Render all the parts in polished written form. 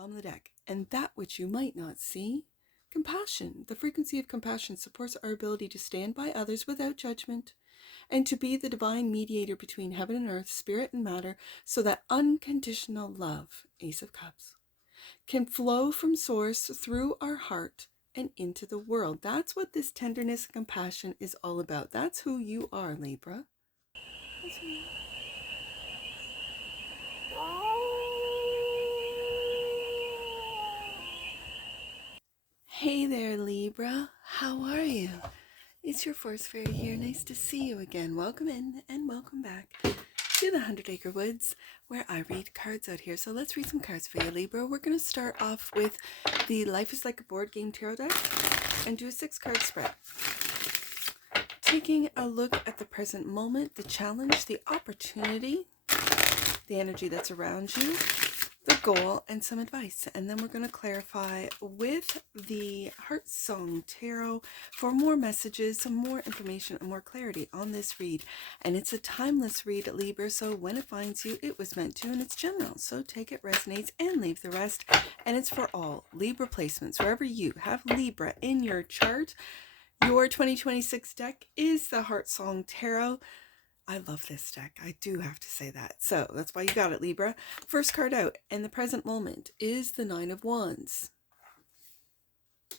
bottom of the deck. And that which you might not see, compassion. The frequency of compassion supports our ability to stand by others without judgment and to be the divine mediator between heaven and earth, spirit and matter, so that unconditional love, Ace of Cups, can flow from source through our heart and into the world. That's what this tenderness and compassion is all about. That's who you are, Libra. That's who you are. Hey there, Libra. How are you? It's your Force Fairy here. Nice to see you again. Welcome in and welcome back to the 100 Acre Woods, where I read cards out here. So let's read some cards for you, Libra. We're going to start off with the Life is Like a Board Game Tarot deck and do a 6-card spread. Taking a look at the present moment, the challenge, the opportunity, the energy that's around you, the goal, and some advice. And then we're going to clarify with the HEARTSONG Tarot for more messages, some more information, and more clarity on this read. And it's a timeless read, Libra, so when it finds you, it was meant to, and it's general. So take it, resonates, and leave the rest. And it's for all Libra placements. Wherever you have Libra in your chart, your 2026 deck is the HEARTSONG Tarot. I love this deck. I do have to say that. So that's why you got it, Libra. First card out in the present moment is the 9 of Wands.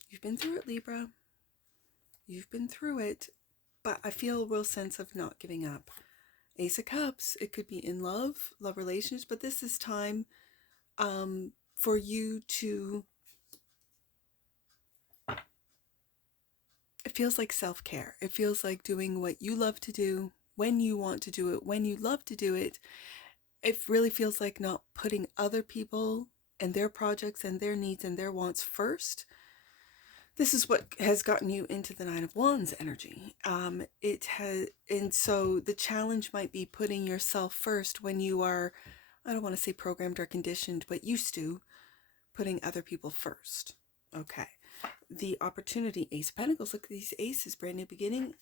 You've been through it, Libra. You've been through it, but I feel a real sense of not giving up. Ace of Cups. It could be in love relations, but this is time for you to... It feels like self-care. It feels like doing what you love to do, when you want to do it, when you love to do it. It really feels like not putting other people and their projects and their needs and their wants first. This is what has gotten you into the 9 of Wands energy. And so the challenge might be putting yourself first when you are, I don't want to say programmed or conditioned, but used to putting other people first. Okay. The opportunity, Ace of Pentacles. Look at these aces. Brand new beginning.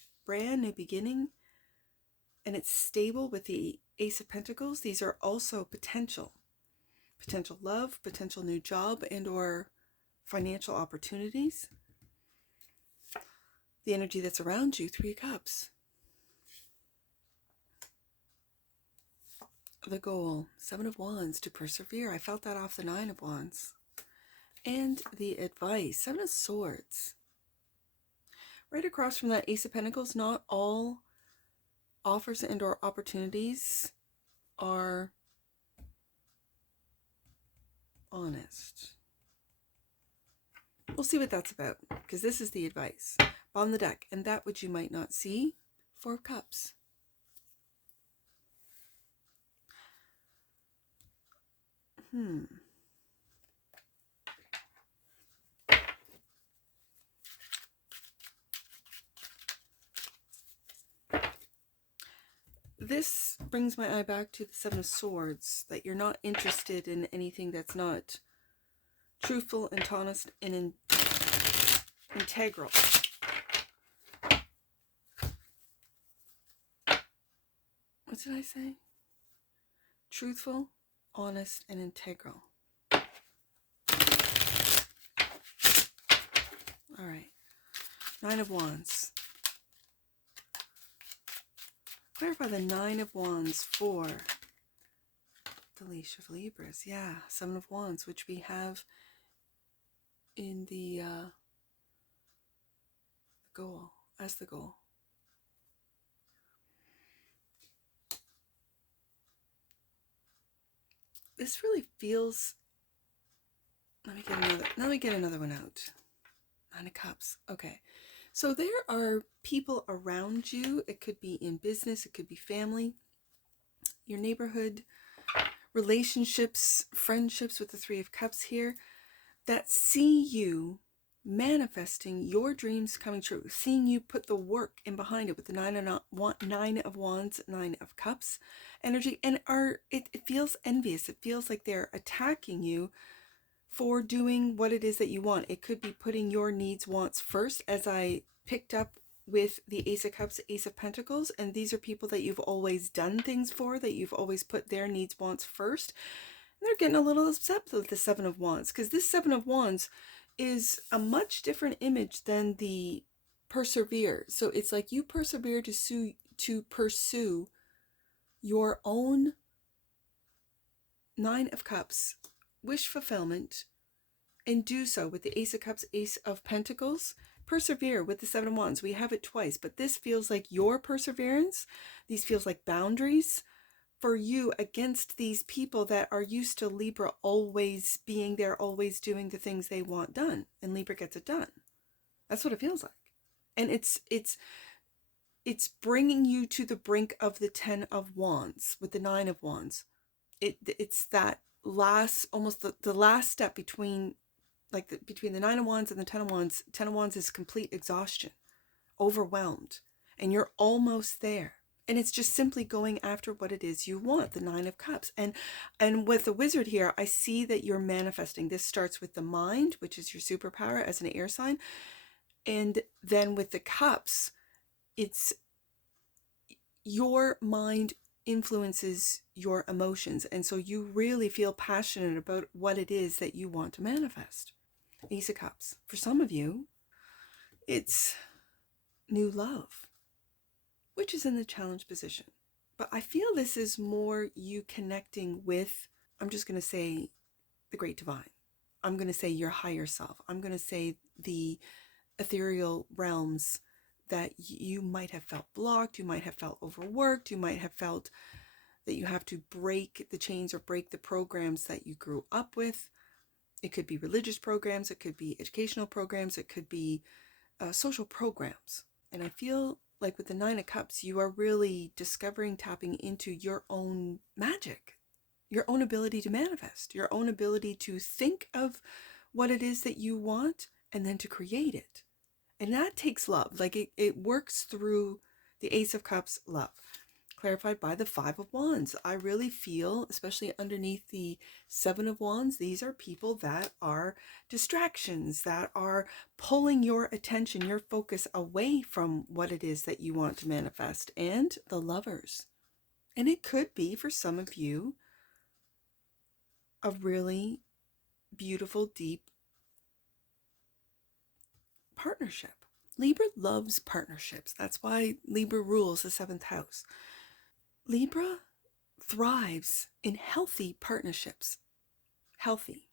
And it's stable with the Ace of Pentacles. These are also potential love, potential new job, and or financial opportunities. The energy that's around you, 3 of Cups. The goal, 7 of Wands, to persevere. I felt that off the 9 of Wands. And the advice, 7 of Swords. Right across from that Ace of Pentacles, not all offers and or opportunities are honest. We'll see what that's about, because this is the advice. On the deck, and that which you might not see, 4 of Cups. This brings my eye back to the 7 of Swords, that you're not interested in anything that's not truthful and honest and integral. What did I say? Truthful, honest, and integral. All right. 9 of Wands. Clarify the 9 of Wands for the leash of Libras. Yeah, 7 of Wands, which we have in the goal, as the goal. This really feels... Let me get another one out. 9 of Cups. Okay. So there are people around you. It could be in business, it could be family, your neighborhood, relationships, friendships with the 3 of Cups here, that see you manifesting your dreams coming true, seeing you put the work in behind it with the 9 of Wands, 9 of Cups energy, and it feels envious. It feels like they're attacking you for doing what it is that you want. It could be putting your needs, wants first, as I picked up with the Ace of Cups, Ace of Pentacles, and these are people that you've always done things for, that you've always put their needs, wants first. They're getting a little upset with the Seven of Wands, because this Seven of Wands is a much different image than the persevere. So it's like you persevere to pursue your own Nine of Cups wish fulfillment, and do so with the Ace of Cups, Ace of Pentacles. Persevere with the Seven of Wands. We have it twice, but this feels like your perseverance. These feels like boundaries for you against these people that are used to Libra always being there, always doing the things they want done, and Libra gets it done. That's what it feels like. And it's bringing you to the brink of the Ten of Wands with the Nine of Wands. It's that last, almost the last step between, like between the Nine of Wands and the Ten of Wands. Ten of Wands is complete exhaustion, overwhelmed, and you're almost there. And it's just simply going after what it is you want, the Nine of Cups. And with the Wizard here, I see that you're manifesting. This starts with the mind, which is your superpower as an air sign. And then with the cups, it's your mind influences your emotions. And so you really feel passionate about what it is that you want to manifest. Ace of Cups. For some of you, it's new love, which is in the challenge position. But I feel this is more you connecting with, I'm just going to say, the great divine. I'm going to say your higher self. I'm going to say the ethereal realms that you might have felt blocked, you might have felt overworked, you might have felt that you have to break the chains or break the programs that you grew up with. It could be religious programs, it could be educational programs, it could be social programs. And I feel like with the Nine of Cups, you are really discovering, tapping into your own magic, your own ability to manifest, your own ability to think of what it is that you want and then to create it. And that takes love. Like it works through the Ace of Cups, love, clarified by the Five of Wands. I really feel, especially underneath the Seven of Wands, these are people that are distractions, that are pulling your attention, your focus away from what it is that you want to manifest. And the Lovers. And it could be, for some of you, a really beautiful, deep partnership. Libra loves partnerships. That's why Libra rules the 7th house. Libra thrives in healthy partnerships. Healthy.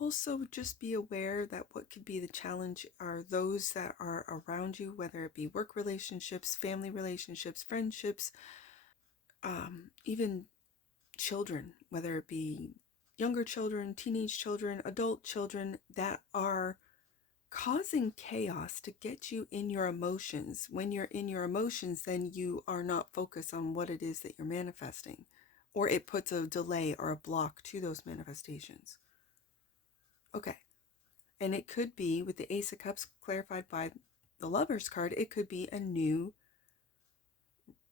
Also, just be aware that what could be the challenge are those that are around you, whether it be work relationships, family relationships, friendships, even children, whether it be younger children, teenage children, adult children, that are causing chaos to get you in your emotions. When you're in your emotions, then you are not focused on what it is that you're manifesting, or it puts a delay or a block to those manifestations. Okay. And it could be, with the Ace of Cups clarified by the Lovers card, it could be a new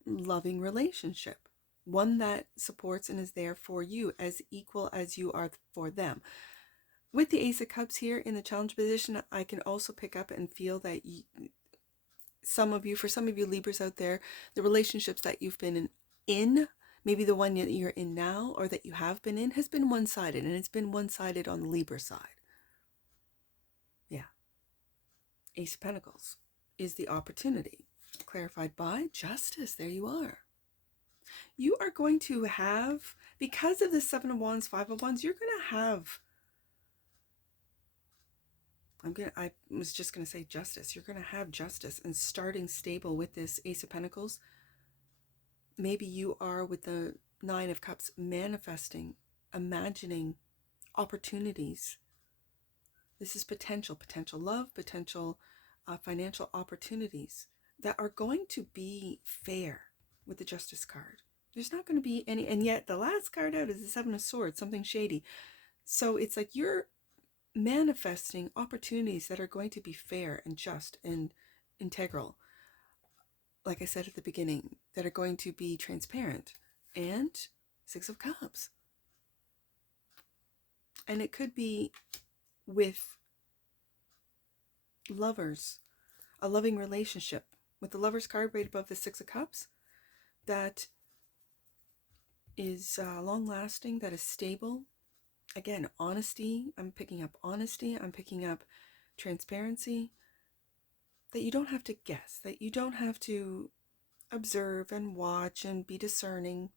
loving relationship. One that supports and is there for you as equal as you are for them. With the Ace of Cups here in the challenge position, I can also pick up and feel that for some of you Libras out there, the relationships that you've been in, maybe the one that you're in now or that you have been in, has been one-sided, and it's been one-sided on the Libra side. Yeah. Ace of Pentacles is the opportunity, clarified by Justice. There you are. You are going to have, because of the Seven of Wands, Five of Wands, you're going to have, I was just going to say justice. You're going to have justice and starting stable with this Ace of Pentacles. Maybe you are with the Nine of Cups manifesting, imagining opportunities. This is potential love, potential financial opportunities that are going to be fair with the Justice card. There's not going to be any, and yet the last card out is the Seven of Swords, something shady. So it's like you're manifesting opportunities that are going to be fair and just and integral. Like I said at the beginning, that are going to be transparent. And Six of Cups. And it could be with lovers, a loving relationship. With the Lovers card right above the Six of Cups, that is long-lasting, that is stable. Again, honesty. I'm picking up honesty. I'm picking up transparency. That you don't have to guess. That you don't have to observe and watch and be discerning.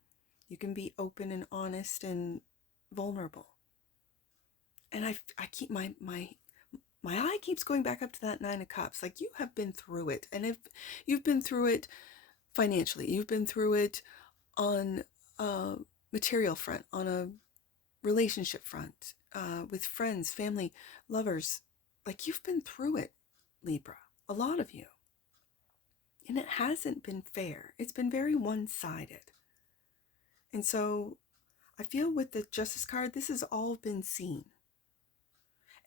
You can be open and honest and vulnerable. And I keep my eye keeps going back up to that Nine of Cups. Like, you have been through it. And if you've been through it financially, you've been through it on a material front, on a relationship front, with friends, family, lovers. Like, you've been through it, Libra. A lot of you. And it hasn't been fair. It's been very one-sided. And so I feel with the Justice card, this has all been seen.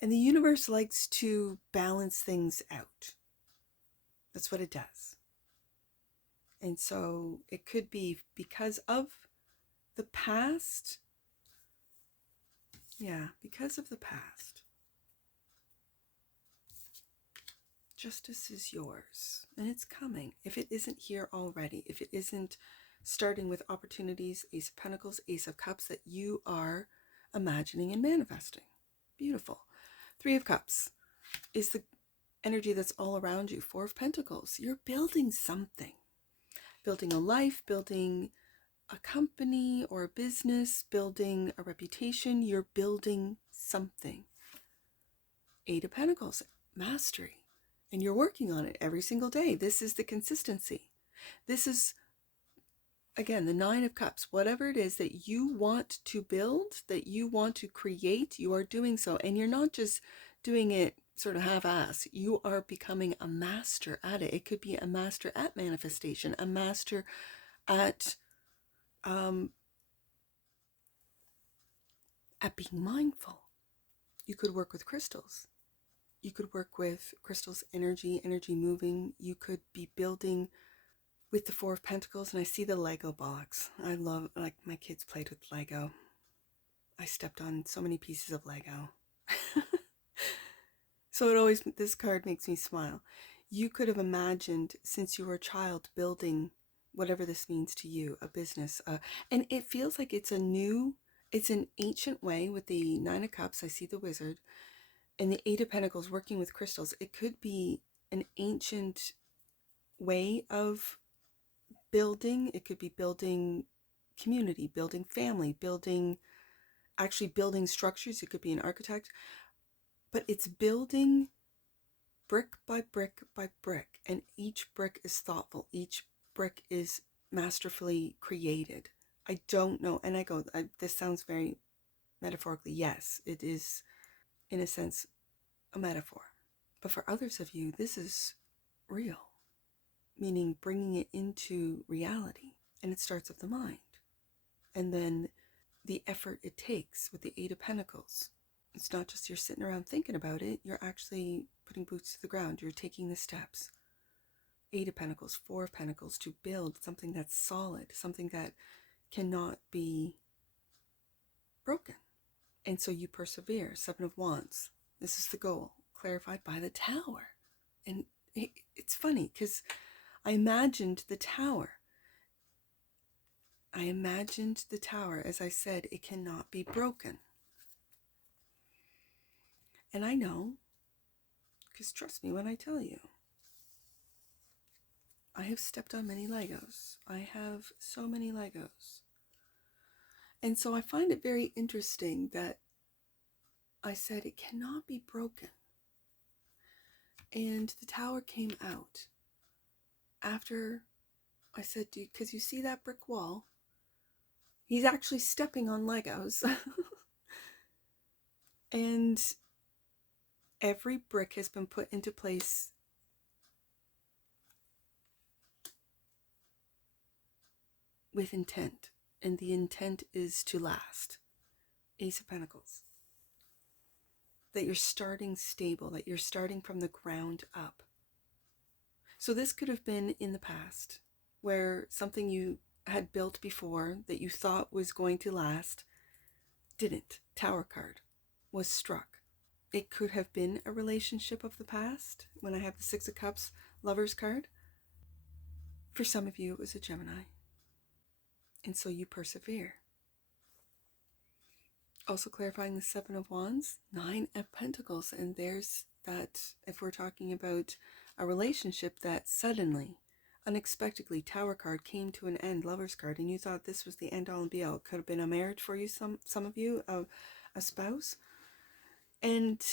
And the universe likes to balance things out. That's what it does. And so it could be because of the past. Yeah, because of the past. Justice is yours, and it's coming. If it isn't here already, if it isn't starting with opportunities, Ace of Pentacles, Ace of Cups, that you are imagining and manifesting. Beautiful. Three of Cups is the energy that's all around you. Four of Pentacles. You're building something. Building a life, building a company or a business, building a reputation. You're building something. Eight of Pentacles. Mastery. And you're working on it every single day. This is the consistency. This is, again, the Nine of Cups. Whatever it is that you want to build, that you want to create, you are doing so. And you're not just doing it sort of half-ass. You are becoming a master at it. It could be a master at manifestation, a master at being mindful. You could work with crystals. You could work with crystals, energy moving. You could be building with the Four of Pentacles, and I see the Lego box. I love, like, my kids played with Lego. I stepped on so many pieces of Lego. So it always, this card makes me smile. You could have imagined since you were a child building whatever this means to you, a business, and it feels like it's an ancient way with the Nine of Cups. I see the Wizard. And the Eight of Pentacles, working with crystals. It could be an ancient way of building. It could be building community, building family, actually building structures. It could be an architect. But it's building brick by brick by brick. And each brick is thoughtful. Each brick is masterfully created. I don't know. And this sounds very metaphorically. Yes, it is, in a sense, a metaphor. But for others of you, this is real, meaning bringing it into reality. And it starts with the mind. And then the effort it takes with the Eight of Pentacles. It's not just you're sitting around thinking about it, you're actually putting boots to the ground. You're taking the steps. Eight of Pentacles, Four of Pentacles, to build something that's solid, something that cannot be broken. And so you persevere. Seven of Wands. This is the goal, clarified by the Tower. And it's funny because I imagined the Tower. As I said, it cannot be broken. And I know, because trust me when I tell you, I have stepped on many Legos. I have so many Legos. And so I find it very interesting that I said it cannot be broken. And the Tower came out after I said, because you see that brick wall? He's actually stepping on Legos. And every brick has been put into place with intent. And the intent is to last. Ace of Pentacles. That you're starting stable, that you're starting from the ground up. So this could have been in the past, where something you had built before that you thought was going to last didn't. Tower card was struck. It could have been a relationship of the past, when I have the Six of Cups Lovers card. For some of you, it was a Gemini. And so you persevere. Also clarifying the Seven of Wands, Nine of Pentacles. And there's that, if we're talking about a relationship that suddenly, unexpectedly, Tower card came to an end, Lover's card, and you thought this was the end all and be all. It could have been a marriage for you, some of you, a spouse. And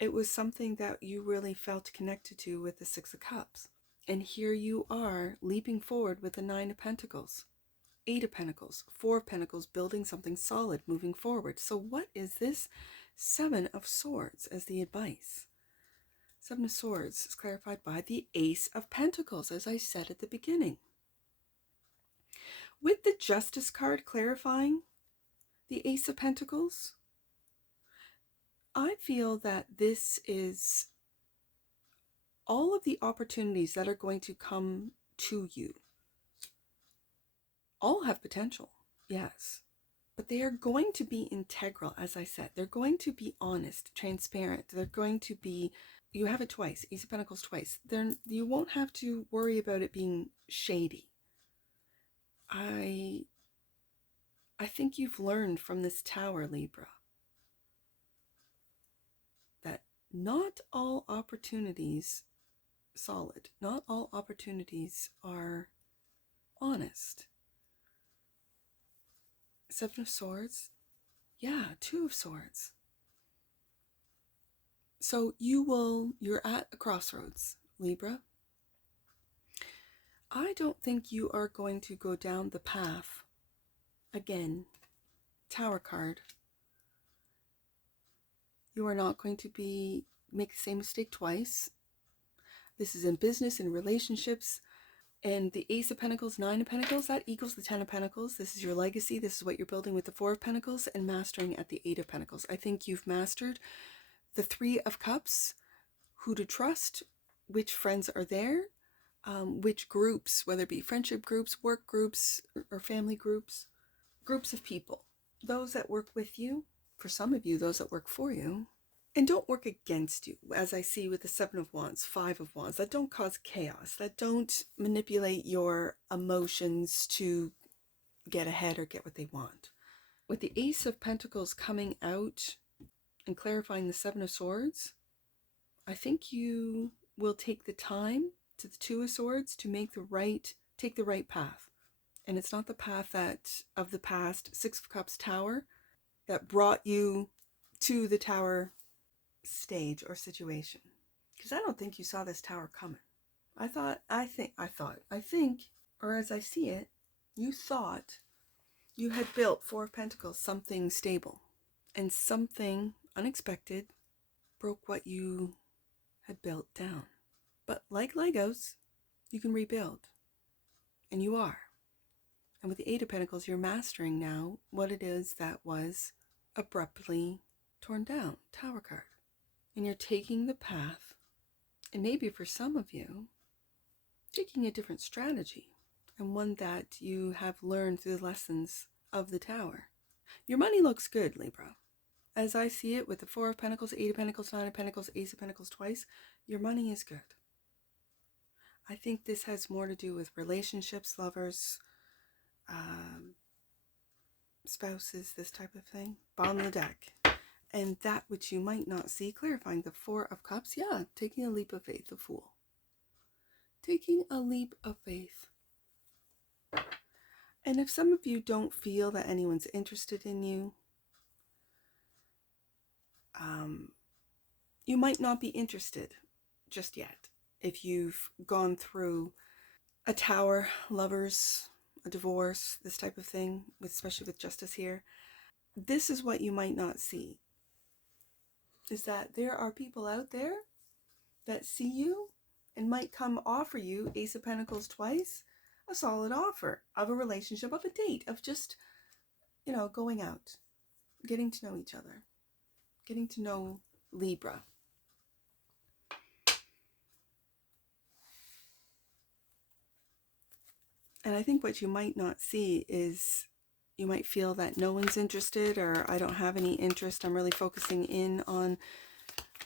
it was something that you really felt connected to with the Six of Cups. And here you are leaping forward with the Nine of Pentacles, Eight of Pentacles, Four of Pentacles, building something solid, moving forward. So what is this Seven of Swords as the advice? Seven of Swords is clarified by the Ace of Pentacles, as I said at the beginning. With the Justice card clarifying the Ace of Pentacles, I feel that this is all of the opportunities that are going to come to you. All have potential, yes. But they are going to be integral, as I said. They're going to be honest, transparent. They're going to be, you have it twice, Ace of Pentacles twice. You won't have to worry about it being shady. I think you've learned from this Tower, Libra, that not all opportunities solid. Not all opportunities are honest. Seven of Swords. Yeah, Two of Swords. So you're at a crossroads, Libra. I don't think you are going to go down the path, again, Tower card. You are not going to make the same mistake twice. This is in business, in relationships, and the Ace of Pentacles, Nine of Pentacles, that equals the Ten of Pentacles. This is your legacy. This is what you're building with the Four of Pentacles and mastering at the Eight of Pentacles. I think you've mastered the Three of Cups, who to trust, which friends are there, which groups, whether it be friendship groups, work groups, or family groups, groups of people, those that work with you, for some of you, those that work for you, and don't work against you, as I see with the Seven of Wands, Five of Wands, that don't cause chaos, that don't manipulate your emotions to get ahead or get what they want. With the Ace of Pentacles coming out and clarifying the Seven of Swords, I think you will take the time to the Two of Swords to take the right path. And it's not the path of the past, Six of Cups Tower, that brought you to the Tower stage or situation. Because I don't think you saw this Tower coming. I think, or as I see it, you thought you had built Four of Pentacles, something stable. And something unexpected broke what you had built down. But like Legos, you can rebuild. And you are. And with the Eight of Pentacles, you're mastering now what it is that was abruptly torn down, Tower card. And you're taking the path, and maybe for some of you, taking a different strategy, and one that you have learned through the lessons of the Tower. Your money looks good, Libra. As I see it, with the Four of Pentacles, Eight of Pentacles, Nine of Pentacles, Ace of Pentacles twice, your money is good. I think this has more to do with relationships, lovers, spouses, this type of thing. Bottom of the deck. And that which you might not see, clarifying the Four of Cups. Yeah, taking a leap of faith, the Fool. Taking a leap of faith. And if some of you don't feel that anyone's interested in you, you might not be interested just yet. If you've gone through a Tower, lovers, a divorce, this type of thing, especially with Justice here, this is what you might not see. Is that there are people out there that see you and might come offer you, Ace of Pentacles twice, a solid offer of a relationship, of a date, of just, going out, getting to know each other, getting to know Libra. And I think what you might not see is you might feel that no one's interested, or I don't have any interest. I'm really focusing in on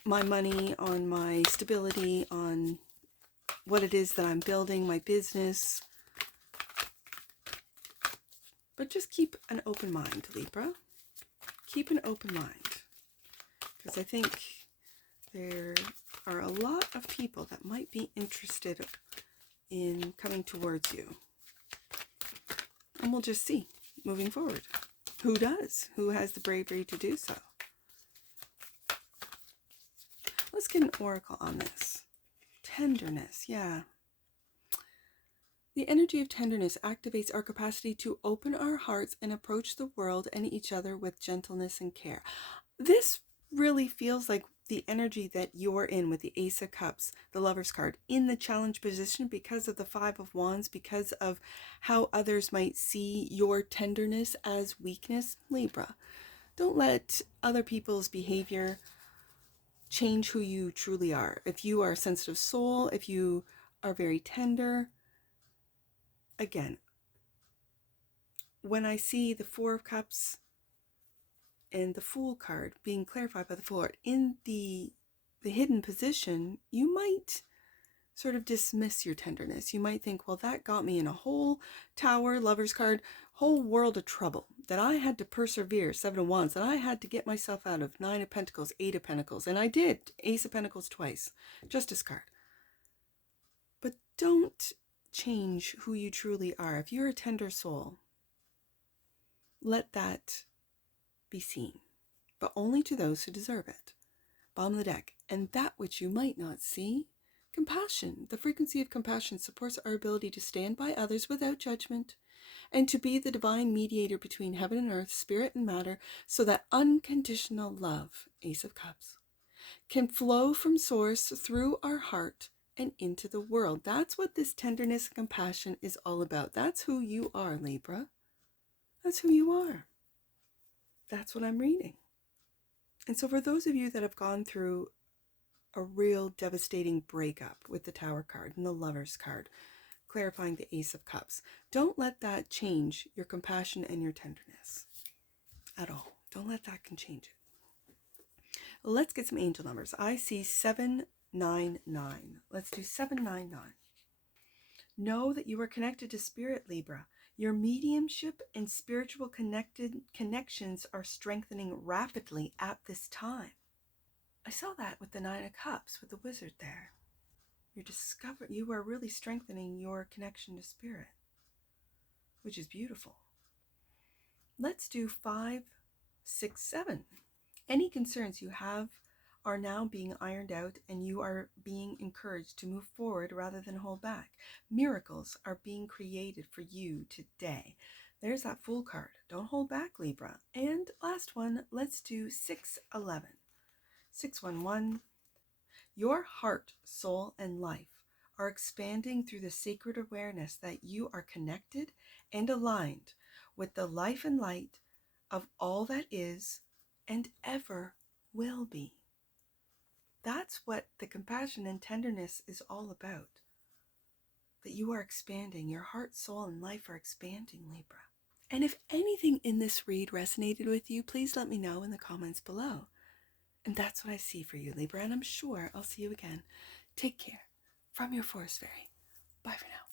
my money, on my stability, on what it is that I'm building, my business. But just keep an open mind, Libra. keep an open mind, because I think there are a lot of people that might be interested in coming towards you. And we'll just see moving forward who does, who has the bravery to do so. Let's get an oracle on this. Tenderness, yeah. The energy of tenderness activates our capacity to open our hearts and approach the world and each other with gentleness and care. This really feels like the energy that you're in with the Ace of Cups, the Lover's card, in the challenge position because of the Five of Wands, because of how others might see your tenderness as weakness. Libra, don't let other people's behavior change who you truly are. If you are a sensitive soul, if you are very tender, again, when I see the Four of Cups and the Fool card being clarified by the Fool in the hidden position, you might sort of dismiss your tenderness. You might think, well, that got me in a whole Tower, Lover's card, whole world of trouble that I had to persevere, Seven of Wands, that I had to get myself out of, Nine of Pentacles, Eight of Pentacles, and I did, Ace of Pentacles twice, Justice card. But don't change who you truly are. If you're a tender soul, let that be seen, but only to those who deserve it. Bottom of the deck. And that which you might not see, compassion. The frequency of compassion supports our ability to stand by others without judgment and to be the divine mediator between heaven and earth, spirit and matter, so that unconditional love, Ace of Cups, can flow from source through our heart and into the world. That's what this tenderness and compassion is all about. That's who you are, Libra. That's who you are. That's what I'm reading. And so for those of you that have gone through a real devastating breakup with the Tower card and the Lover's card, clarifying the Ace of Cups, don't let that change your compassion and your tenderness at all. Don't let that can change it. Let's get some angel numbers. I see 799. Let's do 799. Know that you are connected to spirit, Libra. Your mediumship and spiritual connections are strengthening rapidly at this time. I saw that with the Nine of Cups, with the Wizard there. You are really strengthening your connection to spirit, which is beautiful. Let's do 5, 6, 7. Any concerns you have are now being ironed out, and you are being encouraged to move forward rather than hold back. Miracles are being created for you today. There's that Fool card. Don't hold back, Libra. And last one, let's do 611. 611. Your heart, soul, and life are expanding through the sacred awareness that you are connected and aligned with the life and light of all that is and ever will be. That's what the compassion and tenderness is all about. That you are expanding. Your heart, soul, and life are expanding, Libra. And if anything in this read resonated with you, please let me know in the comments below. And that's what I see for you, Libra, and I'm sure I'll see you again. Take care. From your Forest Fairy. Bye for now.